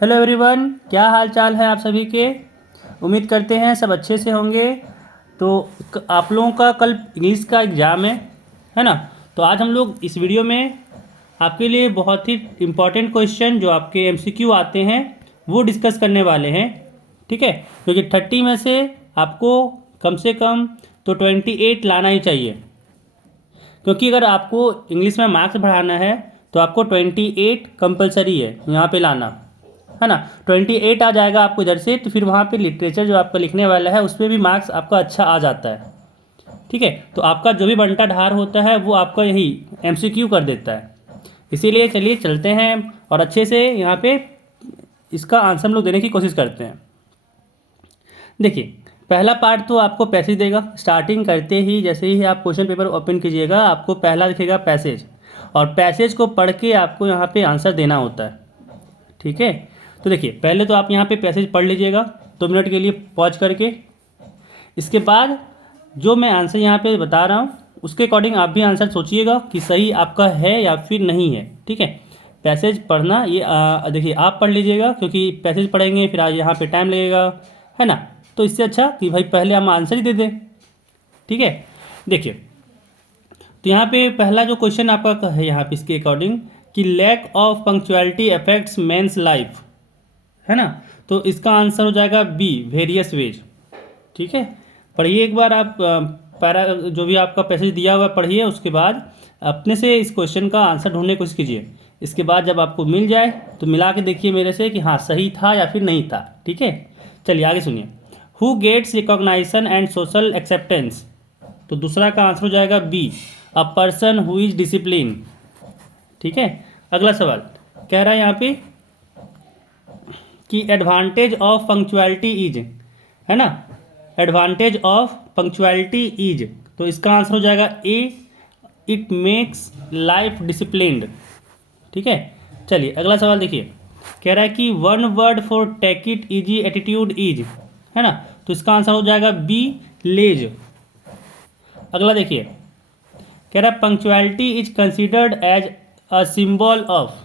Hello everyone, क्या हाल चाल है आप सभी के। उम्मीद करते हैं सब अच्छे से होंगे। तो आप लोगों का कल इंग्लिश का एग्ज़ाम है ना। तो आज हम लोग इस वीडियो में आपके लिए बहुत ही इम्पोर्टेंट क्वेश्चन जो आपके एमसीक्यू आते हैं वो डिस्कस करने वाले हैं। ठीक है, क्योंकि 30 में से आपको कम से कम तो 28 लाना ही चाहिए। क्योंकि अगर आपको इंग्लिश में मार्क्स बढ़ाना है तो आपको 28 कंपलसरी है यहाँ पे लाना, है ना। 28 आ जाएगा आपको इधर से, तो फिर वहाँ पे लिटरेचर जो आपका लिखने वाला है उसमें भी मार्क्स आपका अच्छा आ जाता है। ठीक है, तो आपका जो भी बंटा ढार होता है वो आपका यही एमसीक्यू कर देता है। इसीलिए चलिए चलते हैं और अच्छे से यहाँ पे इसका आंसर हम लोग देने की कोशिश करते हैं। देखिए, पहला पार्ट तो आपको पैसेज देगा। स्टार्टिंग करते ही जैसे ही आप क्वेश्चन पेपर ओपन कीजिएगा आपको पहला दिखेगा पैसेज, और पैसेज को पढ़ के आपको यहाँ पे आंसर देना होता है। ठीक है, तो देखिए पहले तो आप यहाँ पे पैसेज पढ़ लीजिएगा 2 मिनट के लिए पॉज करके। इसके बाद जो मैं आंसर यहाँ पे बता रहा हूँ उसके अकॉर्डिंग आप भी आंसर सोचिएगा कि सही आपका है या फिर नहीं है। ठीक है, पैसेज पढ़ना ये देखिए आप पढ़ लीजिएगा, क्योंकि पैसेज पढ़ेंगे फिर आज यहाँ पे टाइम लगेगा, है ना। तो इससे अच्छा कि भाई पहले हम आंसर ही दे दें। ठीक है, देखिए तो यहाँ पे पहला जो क्वेश्चन आपका है यहाँ पे इसके अकॉर्डिंग कि lack of punctuality affects men's life, है ना। तो इसका आंसर हो जाएगा बी, वेरियस वेज। ठीक है, पढ़िए एक बार आप पैरा जो भी आपका पैसेज दिया हुआ है पढ़िए, उसके बाद अपने से इस क्वेश्चन का आंसर ढूंढने की कोशिश कीजिए। इसके बाद जब आपको मिल जाए तो मिला के देखिए मेरे से कि हाँ सही था या फिर नहीं था। ठीक है, चलिए आगे सुनिए। Who gets recognition and social acceptance, तो दूसरा का आंसर हो जाएगा B, a person who is discipline. ठीक है, अगला सवाल कह रहा है यहाँ पे कि एडवांटेज ऑफ पंक्चुअलिटी इज, है ना। एडवांटेज ऑफ पंक्चुअलिटी इज, तो इसका आंसर हो जाएगा ए, इट मेक्स लाइफ डिसिप्लिन्ड। ठीक है, चलिए अगला सवाल देखिए। कह रहा है कि one word for take it easy attitude is, है ना। तो इसका आंसर हो जाएगा बी, लेज। अगला देखिए, कह रहा है punctuality is considered as a symbol of,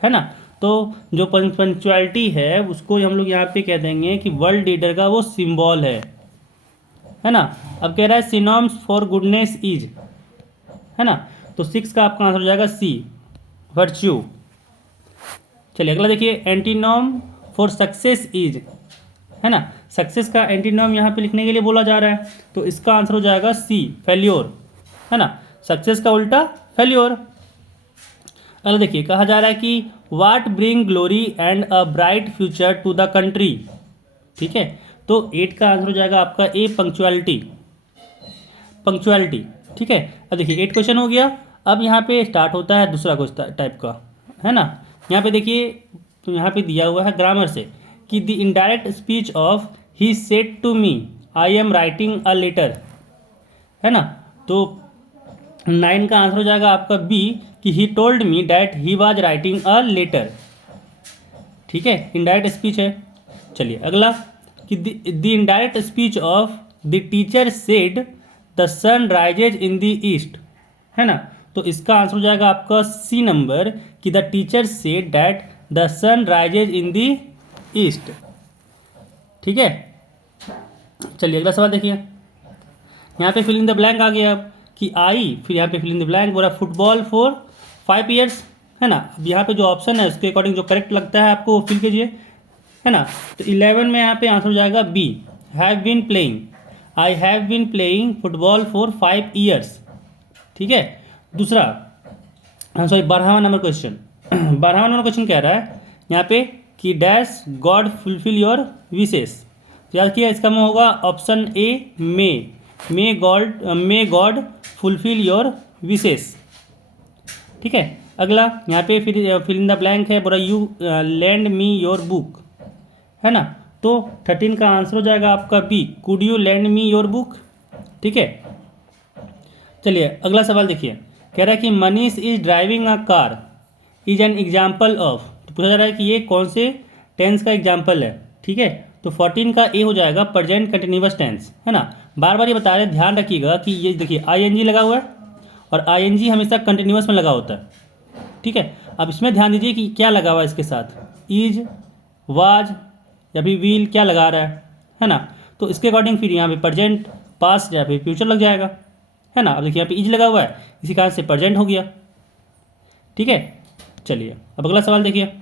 है ना। तो जो पंक्चुअलिटी है उसको हम लोग यहाँ पे कह देंगे कि वर्ल्ड लीडर का वो सिंबल है ना। अब कह रहा है सिनोम्स फॉर गुडनेस इज, है ना। तो 6 का आपका आंसर हो जाएगा सी, वर्च्यू। चलिए अगला देखिए, एंटीनोम फॉर सक्सेस इज, है ना। सक्सेस का एंटीनोम यहाँ पे लिखने के लिए बोला जा रहा है, तो इसका आंसर हो जाएगा सी, फेल्योर, है ना। सक्सेस का उल्टा फेल्योर। अगला देखिए, कहा जा रहा है कि what bring glory and a bright future to the country. ठीक है, तो 8 का आंसर हो जाएगा आपका ए, पंक्चुअलिटी। पंक्चुअलिटी, ठीक है। अब देखिए 8 क्वेश्चन हो गया। अब यहाँ पे स्टार्ट होता है दूसरा क्वेश्चन टाइप का, है ना। यहाँ पे देखिए, तो यहाँ पे दिया हुआ है ग्रामर से कि the indirect speech of he said to me I am writing a letter, है ना। तो 9 का आंसर हो जाएगा आपका बी, कि he told me that he was writing a letter. ठीक है, इनडायरेक्ट स्पीच है। चलिए अगला कि the indirect speech of the teacher said the sun rises in the east, है ना। तो इसका आंसर हो जाएगा आपका सी नंबर, कि the teacher said that the sun rises in the east. ठीक है, चलिए अगला सवाल देखिए। यहाँ पे फिल इन द ब्लैंक आ गया अब कि आई, फिर यहाँ पे फिल इन द ब्लैंक बोला फुटबॉल फॉर 5 ईयर्स, है ना। अब यहाँ पे जो ऑप्शन है उसके अकॉर्डिंग जो करेक्ट लगता है आपको फिल कीजिए, है ना। तो 11 में यहाँ पे आंसर हो जाएगा B, have been playing, I have been playing football for 5 years. ठीक है, दूसरा सॉरी 12वां नंबर क्वेश्चन 12वां नंबर क्वेश्चन कह रहा है यहाँ पे कि dash God fulfil your wishes. तो याद किया, इसका में होगा option A, may God fulfil your wishes. ठीक है, अगला यहाँ पे फिर फिल इन द ब्लैंक है, बोला you lend me your book, है ना। तो 13 का आंसर हो जाएगा आपका B, could you lend me your book. ठीक है, चलिए अगला सवाल देखिए। कह रहा है कि Manish is driving a car is an example of, तो पूछा जा रहा है कि ये कौन से टेंस का एग्जाम्पल है। ठीक है, तो 14 का ए हो जाएगा प्रेजेंट कंटिन्यूअस टेंस, है ना। बार बार ये बता रहे, ध्यान रखिएगा कि ये देखिए आईएनजी लगा हुआ है और आईएनजी हमेशा कंटिन्यूअस में लगा होता है। ठीक है, अब इसमें ध्यान दीजिए कि क्या लगा हुआ है इसके साथ, इज, वाज या फिर विल क्या लगा रहा है ना। तो इसके अकॉर्डिंग फिर यहाँ पे प्रेजेंट, पास्ट या फिर फ्यूचर लग जाएगा, है ना। अब देखिए यहाँ पे इज लगा हुआ है, इसी कारण से प्रेजेंट हो गया। ठीक है, चलिए अब अगला सवाल देखिए।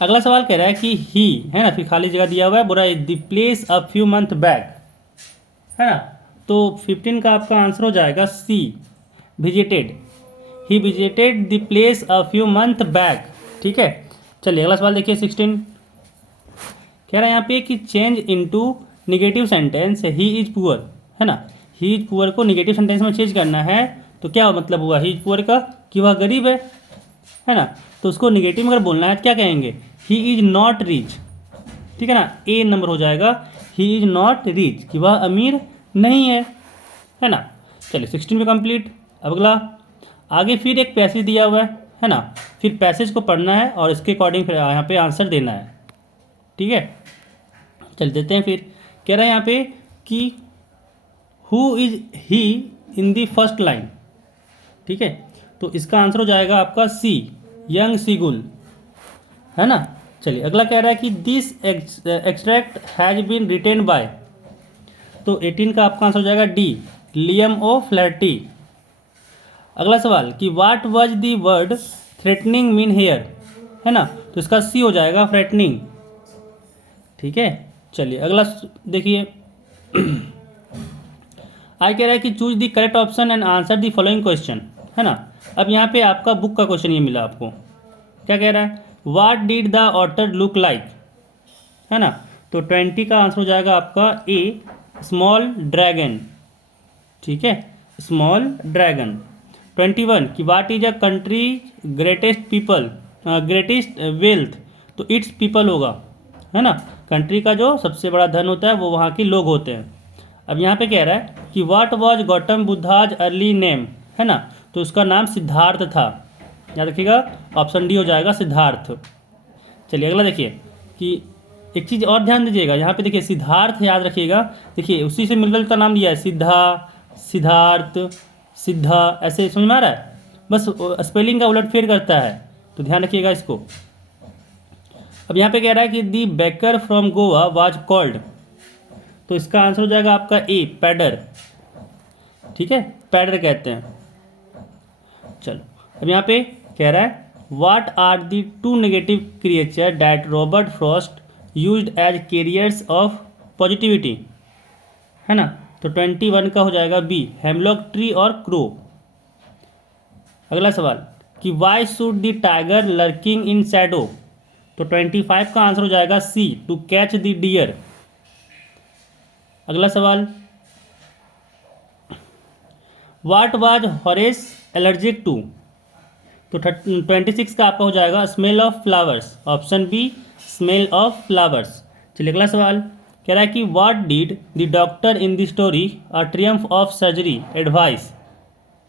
अगला सवाल कह रहा है कि ही, है ना, फिर खाली जगह दिया हुआ है, बोला the place a few month back, है ना। तो 15 का आपका आंसर हो जाएगा C, visited. He visited the place a few month back. ठीक है, चलिए अगला सवाल देखिए 16। कह रहा है यहाँ पे कि change into negative sentence he is poor, है ना। ही इज पुअर को निगेटिव सेंटेंस में चेंज करना है, तो क्या मतलब हुआ ही इज पुअर का, कि वह गरीब है ना। तो उसको निगेटिव में अगर बोलना है तो क्या कहेंगे, ही इज नॉट रिच। ठीक है ना, ए नंबर हो जाएगा, ही इज नॉट रिच, कि वह अमीर नहीं है ना। चलिए 16 पे कंप्लीट। अब अगला, आगे फिर एक पैसेज दिया हुआ है ना। फिर पैसेज को पढ़ना है और इसके अकॉर्डिंग फिर यहाँ पे आंसर देना है। ठीक है, चल देते हैं फिर। कह रहा है यहाँ पे कि who is he in the first line. ठीक है, तो इसका आंसर हो जाएगा आपका सी, यंग सिगुल, है ना। चलिए अगला कह रहा है कि this extract has been written by, तो 18 का आपका आंसर हो जाएगा डी, लियम ओ फ्लैटी। अगला सवाल कि what was the word threatening mean here, है ना। तो इसका सी हो जाएगा, थ्रेटनिंग। ठीक है, चलिए अगला देखिए। आई कह रहा है कि choose the correct option and answer the following question, है ना। अब यहाँ पे आपका बुक का क्वेश्चन ये मिला आपको। क्या कह रहा है, what did the author look like, है ना। तो 20 का आंसर हो जाएगा आपका ए, स्मॉल ड्रैगन। ठीक है, स्मॉल ड्रैगन। 21 कि what is a country greatest people, greatest wealth, तो इट्स पीपल होगा, है ना। कंट्री का जो सबसे बड़ा धन होता है वो वहाँ के लोग होते हैं। अब यहाँ पे कह रहा है कि what was Gautam Buddha's early name, है ना। तो उसका नाम सिद्धार्थ था, याद रखिएगा, ऑप्शन डी हो जाएगा सिद्धार्थ। चलिए अगला देखिए कि एक चीज़ और ध्यान दीजिएगा, यहाँ पे देखिए सिद्धार्थ याद रखिएगा, देखिए उसी से मिलकर जुलता नाम दिया है, सिद्धा, सिद्धार्थ, सिद्धा, ऐसे समझ में आ रहा है। बस स्पेलिंग का उलटफेर करता है, तो ध्यान रखिएगा इसको। अब यहाँ पे कह रहा है कि the baker from Goa was called, तो इसका आंसर हो जाएगा आपका ए, पैडर। ठीक है, पैडर कहते हैं। चलो अब यहाँ पे कह रहा है what are the two negative creature that Robert Frost used as carriers of positivity, है ना। तो 21 का हो जाएगा बी, हेमलॉक ट्री और क्रो। अगला सवाल कि why should the tiger lurking in shadow, तो 25 का आंसर हो जाएगा C, to catch the deer. अगला सवाल, what was Horace allergic to, तो 26 का आपका हो जाएगा smell of flowers, option B, smell of flowers. चलिए अगला सवाल कह रहा है कि what did the doctor in the story a Triumph of surgery advice,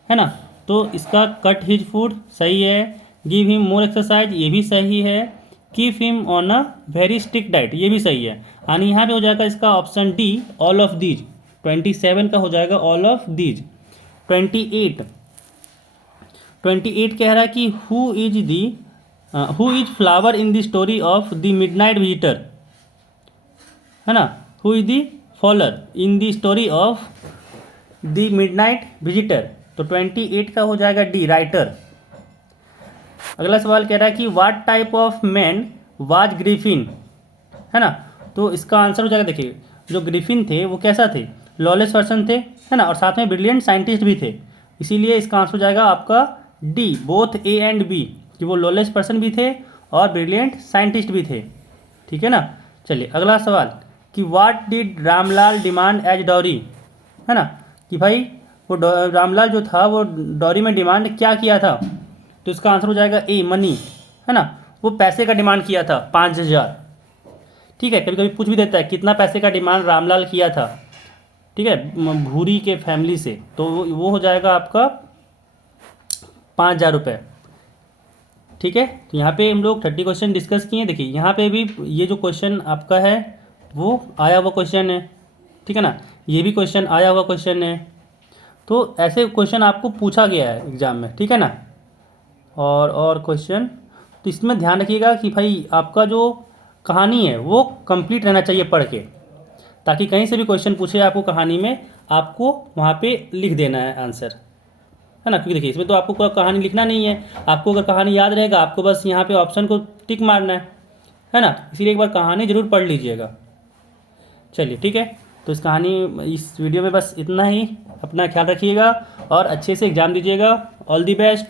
है ना। तो इसका कट हिज फूड सही है, गिव हिम मोर एक्सरसाइज ये भी सही है, keep him on a very strict diet ये भी सही है। यानी यहाँ पे हो जाएगा इसका option D, all of these. 27 का हो जाएगा ऑल ऑफ दीज। 28 कह रहा है कि who is flower in the story of the midnight visitor, है ना। Who is the Fowler in the story of the midnight visitor, तो 28 का हो जाएगा डी, राइटर। अगला सवाल कह रहा है कि what type of man was Griffin, है ना। तो इसका आंसर हो जाएगा, देखिए जो ग्रिफिन थे वो कैसा थे, लॉलेस पर्सन थे, है ना, और साथ में ब्रिलियंट साइंटिस्ट भी थे। इसीलिए इसका आंसर हो जाएगा आपका D, both A and B, कि वो लॉलेस पर्सन भी थे और ब्रिलियंट साइंटिस्ट भी थे। ठीक है ना। चलिए अगला सवाल कि what did Ramlal demand as dowry, है ना, कि भाई वो रामलाल जो था वो डॉरी में डिमांड क्या किया था, तो इसका आंसर हो जाएगा ए, मनी, है ना। वो पैसे का डिमांड किया था 5000। ठीक है, कभी कभी पूछ भी देता है कितना पैसे का डिमांड रामलाल किया था, ठीक है, भूरी के फैमिली से, तो वो हो जाएगा आपका 5000 रुपये। ठीक है, तो यहाँ पे हम लोग 30 क्वेश्चन डिस्कस किए। देखिए यहाँ पे भी ये जो क्वेश्चन आपका है वो आया हुआ क्वेश्चन है, ठीक है ना, ये भी क्वेश्चन आया हुआ क्वेश्चन है। तो ऐसे क्वेश्चन आपको पूछा गया है एग्जाम में, ठीक है ना। और क्वेश्चन तो इसमें ध्यान रखिएगा कि भाई आपका जो कहानी है वो कंप्लीट रहना चाहिए पढ़ के, ताकि कहीं से भी क्वेश्चन पूछे आपको कहानी में, आपको वहाँ पे लिख देना है आंसर, है ना। क्योंकि देखिए इसमें तो आपको पूरा कहानी लिखना नहीं है, आपको अगर कहानी याद रहेगा आपको बस यहाँ पे ऑप्शन को टिक मारना है ना। इसीलिए एक बार कहानी ज़रूर पढ़ लीजिएगा। चलिए ठीक है, तो इस कहानी इस वीडियो में बस इतना ही। अपना ख्याल रखिएगा और अच्छे से एग्ज़ाम दीजिएगा। All the best.